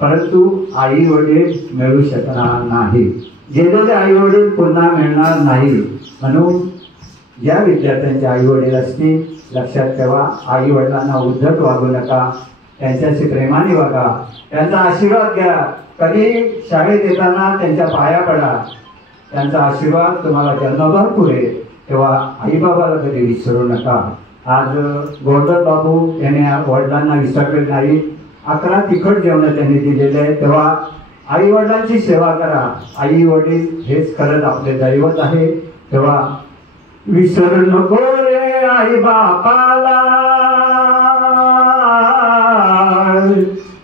परंतु आई वडील मिळू शकणार नाही, गेलेले आई वडील पुन्हा मिळणार नाही। म्हणून ज्या विद्यार्थ्यांचे आई वडील असतील लक्षात ठेवा, आई वडिलांना उद्धट वागू नका, त्यांच्याशी प्रेमाने वागा, त्यांचा आशीर्वाद घ्या। कधी शाळेत येताना त्यांच्या पाया पडा, त्यांचा आशीर्वाद तुम्हाला जन्मभर पुरे। तेव्हा आई बाबाला कधी विसरू नका। आज गोवर्धन बाबू यांनी वडिलांना विसरले नाही, 11 तिखट जेवण त्यांनी दिलेले आहे। तेव्हा आई वडिलांची सेवा करा, आई वडील हेच खरंच आपले दैवत आहे। तेव्हा विसरू नको रे आई बापाला,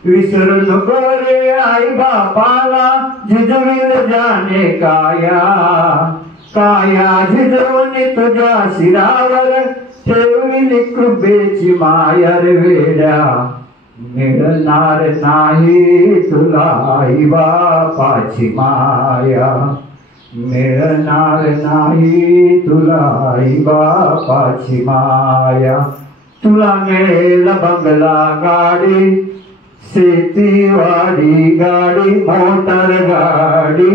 विसरू नको रे आई बापाला, झिजविल जाने काया, काया झिजवून तुझ्या शिरावर, ठेवली कृपेची माया रे वेड्या, मिळणार नाही तुला आई बापाची माया, मिळणार नाही तुला आई बापाची माया। तुला मिळेल बंगला गाडी, शेतीवाडी गाडी, मोटर गाडी,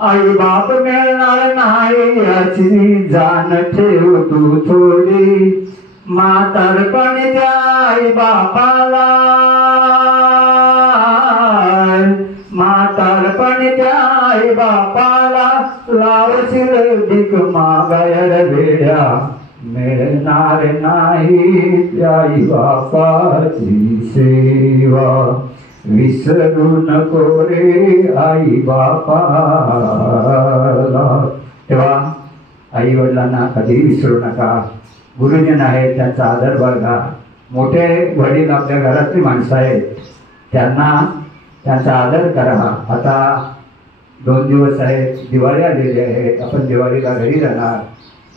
आई बाप मिळणार नाही याची जाण ठेव तू थोडी। म्हातारपण त्या आई बापाला, म्हातारपण त्या आई बापाला, लावशील भीक मागायर वेड्या, मिळणार नाही त्या आई बापाची सेवा, विसरू नको रे आई बापाला। तेव्हा आई वडिलांना कधी विसरू नका। गुरुजन आहेत त्यांचा आदर बघा, मोठे वडील आपल्या घरातली माणसं आहेत त्यांना त्यांचा आदर करा। आता 2 दिवस आहेत, दिवाळी आलेली आहे, आपण दिवाळीला घरी राहणार,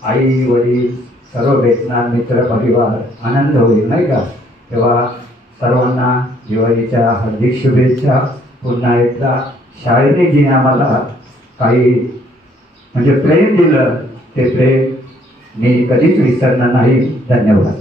आई वडील सर्व भेटणार, मित्र परिवार, आनंद होईल नाही का। तेव्हा सर्वांना दिवाळीच्या हार्दिक शुभेच्छा। पुन्हा एकदा शाळेने जी आम्हाला काही म्हणजे प्रेम दिलं ते प्रेम मी कधीच विसरणार नाही। धन्यवाद।